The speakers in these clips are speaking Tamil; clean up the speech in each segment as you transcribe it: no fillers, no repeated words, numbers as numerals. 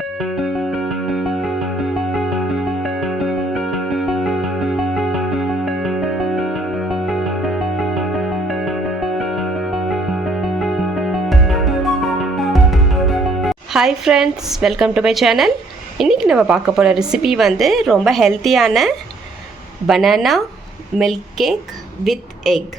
Hi friends, welcome to my channel. இன்றைக்கி நம்ம பார்க்க போகிற ரெசிபி வந்து ரொம்ப ஹெல்த்தியான banana milk cake with egg.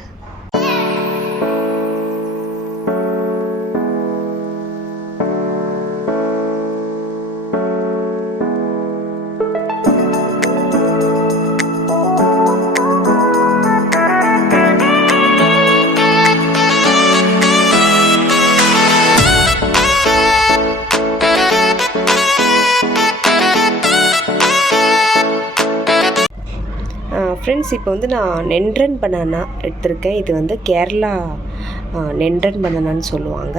Friends, இப்போ வந்து நான் நெண்ட்ரன் பனானா எடுத்திருக்கேன். இது வந்து கேரளா நெண்ட்ரன் பனானான்னு சொல்லுவாங்க.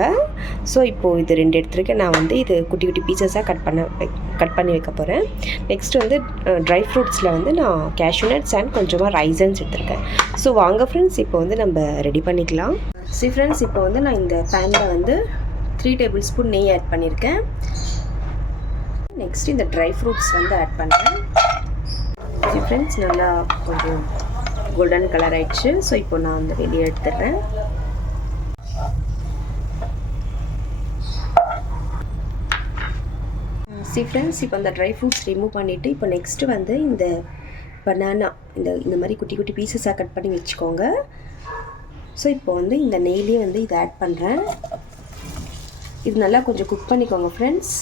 ஸோ இப்போது இது 2 எடுத்திருக்கேன். நான் வந்து இது குட்டி குட்டி பீசஸாக கட் பண்ணி வைக்க போகிறேன். நெக்ஸ்ட் வந்து ட்ரை ஃப்ரூட்ஸில் வந்து நான் கேஷ்யூ நட்ஸ் அண்ட் கொஞ்சமாக ரைசன்ஸ் எடுத்திருக்கேன். ஸோ வாங்க ஃப்ரெண்ட்ஸ், இப்போ வந்து நம்ம ரெடி பண்ணிக்கலாம். ஃப்ரெண்ட்ஸ், இப்போ வந்து நான் இந்த பேனில் வந்து 3 டேபிள் ஸ்பூன் நெய் ஆட் பண்ணியிருக்கேன். நெக்ஸ்ட் இந்த ட்ரை ஃப்ரூட்ஸ் வந்து ஆட் பண்ணுறேன். ஃப்ரெண்ட்ஸ், நல்லா கொஞ்சம் கோல்டன் கலர் ஆயிடுச்சு. ஸோ இப்போ நான் வந்து வெளியே எடுத்துடுறேன். ஃப்ரெண்ட்ஸ், இப்போ அந்த ட்ரை ஃப்ரூட்ஸ் ரிமூவ் பண்ணிவிட்டு இப்போ நெக்ஸ்ட்டு வந்து இந்த பனானா இந்த மாதிரி குட்டி குட்டி பீசஸாக கட் பண்ணி வச்சுக்கோங்க. ஸோ இப்போ வந்து இந்த நெய்லேயே வந்து இதை ஆட் பண்ணுறேன். இது நல்லா கொஞ்சம் குக் பண்ணிக்கோங்க ஃப்ரெண்ட்ஸ்.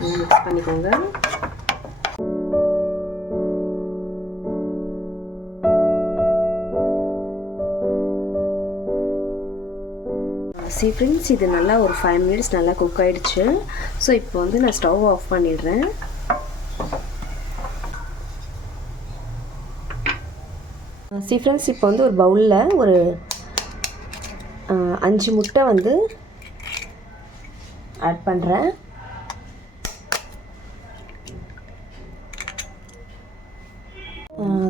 நல்லா மிக்ஸ் பண்ணிக்கோங்க. ஃப்ரெண்ட்ஸ், இது நல்லா ஒரு 5 மினிட்ஸ் நல்லா குக் ஆகிடுச்சு. ஸோ இப்போ வந்து நான் ஸ்டவ் ஆஃப் பண்ணிடுறேன். ஃப்ரெண்ட்ஸ், இப்போ வந்து ஒரு பவுலில் ஒரு 5 முட்டை வந்து ஆட் பண்ணுறேன்.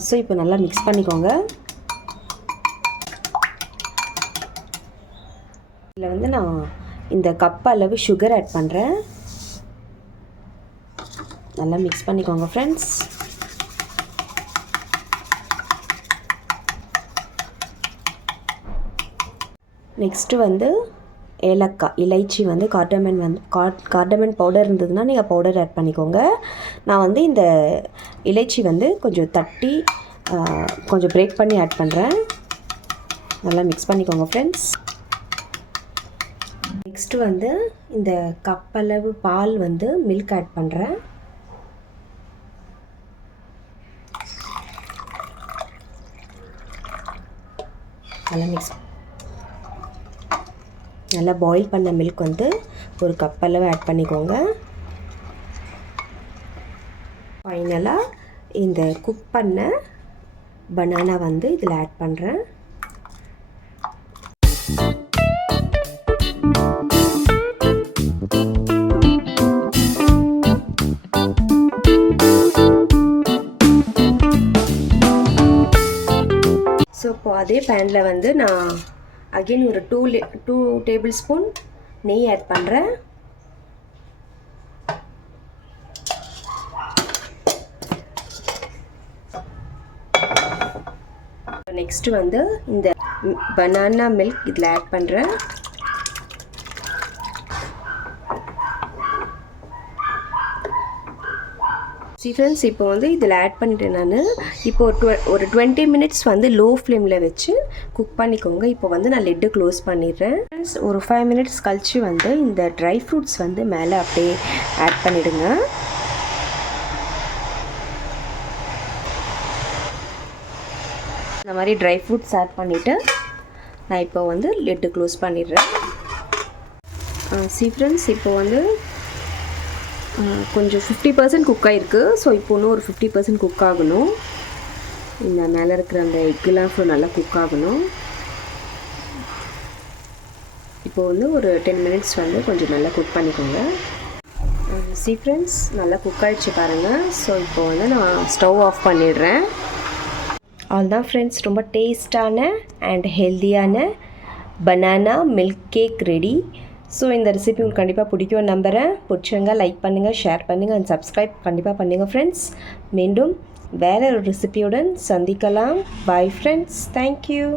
ஸோ இப்போ நல்லா மிக்ஸ் பண்ணிக்கோங்க. இதில் வந்து நான் இந்த கப் அளவு சுகர் ஆட் பண்ணுறேன். நல்லா மிக்ஸ் பண்ணிக்கோங்க ஃப்ரெண்ட்ஸ். நெக்ஸ்ட்டு வந்து இலைச்சி வந்து கார்டமன் பவுடர் இருந்ததுன்னா நீங்கள் பவுடர் ஆட் பண்ணிக்கோங்க. நான் வந்து இந்த இலைச்சி வந்து கொஞ்சம் தட்டி கொஞ்சம் பிரேக் பண்ணி ஆட் பண்ணுறேன். நல்லா மிக்ஸ் பண்ணிக்கோங்க ஃப்ரெண்ட்ஸ். நெக்ஸ்ட்டு வந்து இந்த கப் அளவு பால் வந்து மில்க் ஆட் பண்ணுறேன். நல்லா பாயில் பண்ண மில்க் வந்து ஒரு கப் அளவு ஆட் பண்ணிக்கோங்க. ஃபைனலாக இந்த குக் பண்ண பனானா வந்து இதில் ஆட் பண்ணுறேன். ஸோ இப்போ அதே பேனில் வந்து நான் அகெயின் ஒரு 2 டேபிள் ஸ்பூன் நெய் ஆட் பண்ணுறேன். நெக்ஸ்ட்டு வந்து இந்த பனானா மில்க் இதில் ஆட் பண்ணுறேன். ஃப்ரெண்ட்ஸ், இப்போ வந்து இதில் ஆட் பண்ணிட்டேன் நான். இப்போ ஒரு 20 மினிட்ஸ் வந்து லோ ஃப்ளேமில் வச்சு குக் பண்ணிக்கோங்க. இப்போ வந்து நான் லிட்டு க்ளோஸ் பண்ணிடுறேன். ஃப்ரெண்ட்ஸ், ஒரு 5 மினிட்ஸ் கழித்து வந்து இந்த ட்ரை ஃப்ரூட்ஸ் வந்து மேலே அப்படியே ஆட் பண்ணிவிடுங்க. இந்த மாதிரி ட்ரை ஃப்ரூட்ஸ் ஆட் பண்ணிவிட்டு நான் இப்போ வந்து லிட்டு க்ளோஸ் பண்ணிடுறேன். ஃப்ரெண்ட்ஸ், இப்போ வந்து கொஞ்சம் 50% குக் ஆகிருக்கு. ஸோ இப்போ இன்னும் ஒரு 50% குக் ஆகணும். இந்த மேலே இருக்கிற அந்த எக்குலாம் நல்லா குக் ஆகணும். இப்போ வந்து ஒரு 10 மினிட்ஸ் வந்து கொஞ்சம் நல்லா குக் பண்ணிக்கோங்க. ஃப்ரெண்ட்ஸ், நல்லா குக் ஆகிடுச்சு பாருங்கள். ஸோ இப்போ வந்து நான் ஸ்டவ் ஆஃப் பண்ணிடுறேன். அவ்வளோதான் ஃப்ரெண்ட்ஸ், ரொம்ப டேஸ்டான அண்ட் ஹெல்தியான banana milk cake ready. So இந்த ரெசிபி உங்களுக்கு கண்டிப்பாக பிடிக்கும் நம்புகிறேன். பிடிச்சவங்க லைக் பண்ணுங்கள், ஷேர் பண்ணுங்கள் அண்ட் சப்ஸ்கிரைப் கண்டிப்பாக பண்ணுங்கள் ஃப்ரெண்ட்ஸ். மீண்டும் வேறு ஒரு ரெசிபியுடன் சந்திக்கலாம். Bye friends. தேங்க்யூ.